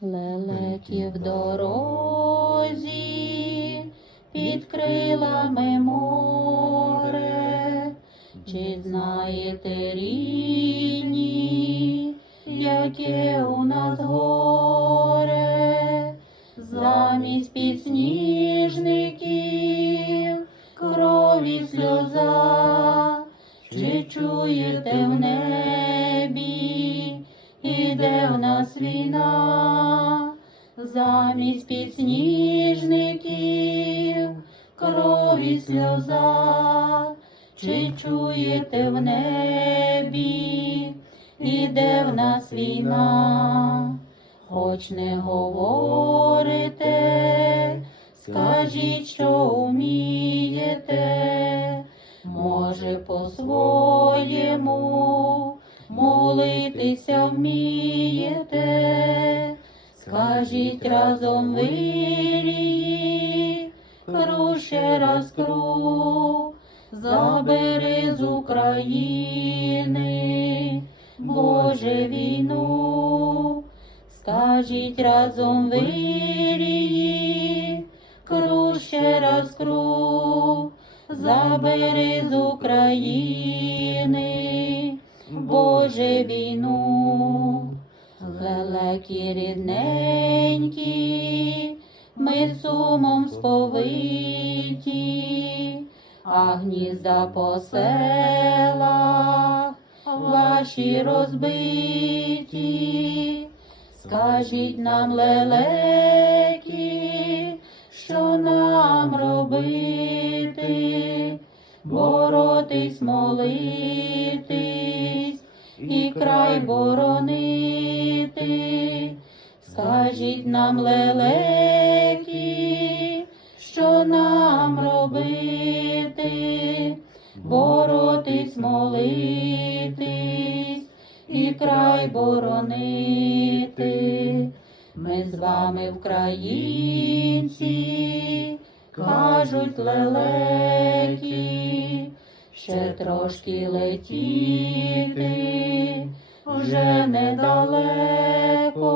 лелеки в дорозі, під крилами море, чи знаєте рідні, яке у нас горе, замість підсніжників, іде в нас війна, замість підсніжників, крові сльоза, чи чуєте в небі, іде в нас війна, хоч не говорите, скажіть, що вмієте, може по-своєму молитися вмієте, скажіть разом вирії, кру ще раз кру, забери з України, Боже війну, скажіть разом вирії, кру ще раз кру, забери з України, Боже війну, лелеки рідненькі, ми сумом сповиті, а гнізда по селах ваші розбиті. Скажіть нам, лелеки, що нам робити, боротись, молитись і край боронити. Скажіть нам, лелеки, що нам робити, боротись, молитись і край боронити. Ми з вами, українці, кажуть лелеки, ще трошки летіти, вже недалеко.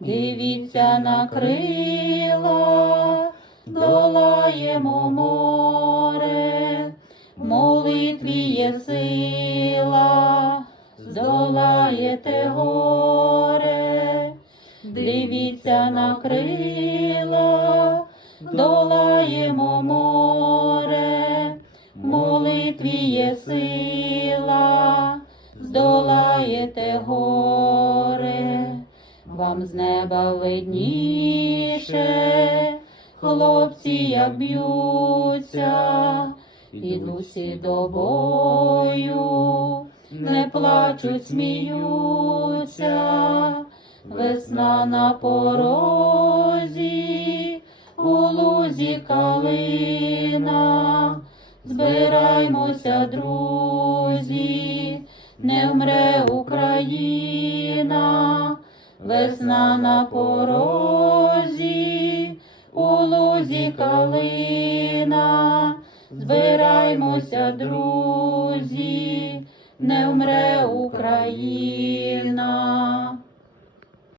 Дивіться на крила, долаємо море, молитві є сила, здолаєте горе, дивіться на крила, долаємо молитві є сила, здолаєте горе, вам з неба видніше, хлопці як б'ються, ідусі до бою, не плачуть, сміються, весна на порозі, друзі, не вмре Україна, весна на порозі, у лузі калина, збираймося, друзі, не вмре Україна.